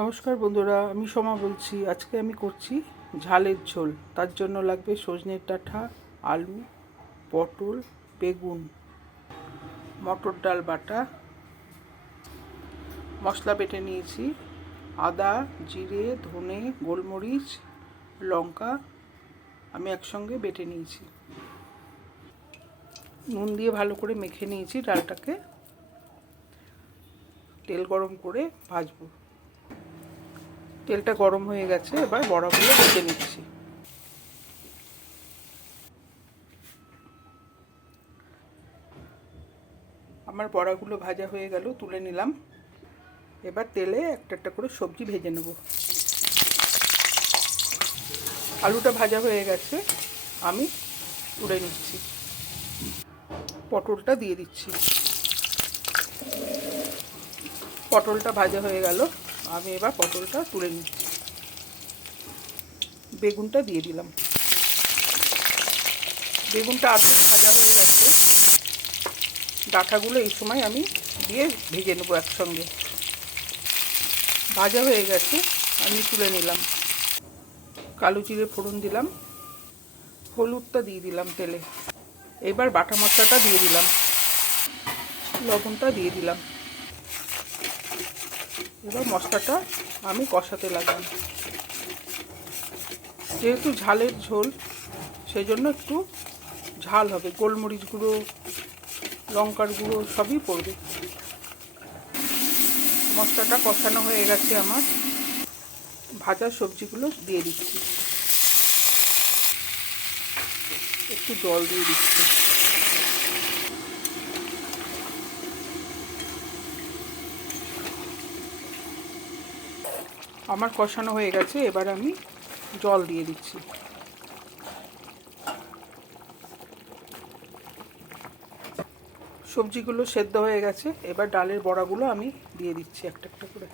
নমস্কার বন্ধুরা, আমি সোমা বলছি। আজকে আমি করছি ঝালের ঝোল। তার জন্য লাগবে সজনের ডাঁটা, আলু, পটল, বেগুন, মটর ডাল বাটা, মশলা বেটে নিয়েছি, আদা, জিরে, ধনে, গোলমরিচ, লঙ্কা আমি একসঙ্গে বেটে নিয়েছি। নুন দিয়ে ভালো করে মেখে নিয়েছি ডালটাকে। তেল গরম করে ভাজবো। তেলটা গরম হয়ে গেছে, এবার বড়াগুলো ভেজে নিচ্ছি। আমার বড়াগুলো ভাজা হয়ে গেল, তুলে নিলাম। এবার তেলে একটা একটা করে সবজি ভেজে নেব। আলুটা ভাজা হয়ে গেছে, আমি তুলে নিচ্ছি। পটলটা দিয়ে দিচ্ছি। পটলটা ভাজা হয়ে গেল, আমি এবার পটলটা তুলে নিচ্ছি। বেগুনটা দিয়ে দিলাম। বেগুনটা আর্ধেক ভাজা হয়ে গেছে। ডাঁটাগুলো এই সময় আমি দিয়ে ভেজে নেবো একসঙ্গে। ভাজা হয়ে গেছে, আমি তুলে নিলাম। কালো জিরে ফোড়ন দিলাম, হলুদটা দিয়ে দিলাম তেলে। এবার বাটা মশলাটা দিয়ে দিলাম, লবণটা দিয়ে দিলাম। এবার মশলাটা আমি কষাতে লাগলাম। যেহেতু ঝালের ঝোল, সেই জন্য একটু ঝাল হবে। গোলমরিচ গুঁড়ো, লঙ্কার গুঁড়ো সবই পড়বে। মশলাটা কষানো হয়ে গেছে আমার। ভাজা সবজিগুলো দিয়ে দিচ্ছি, একটু জল দিয়ে দিচ্ছি। আমার কষানো হয়ে গেছে, এবার আমি জল দিয়ে দিচ্ছি। সবজিগুলো সেদ্ধ হয়ে গেছে, এবার ডালের বড়াগুলো আমি দিয়ে দিচ্ছি একটা একটা করে।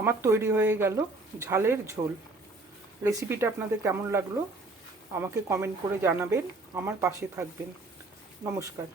আমার তৈরি হয়ে গেল ঝালের ঝোল। রেসিপিটা আপনাদের কেমন লাগলো আমাকে কমেন্ট করে জানাবেন। আমার পাশে থাকবেন। নমস্কার।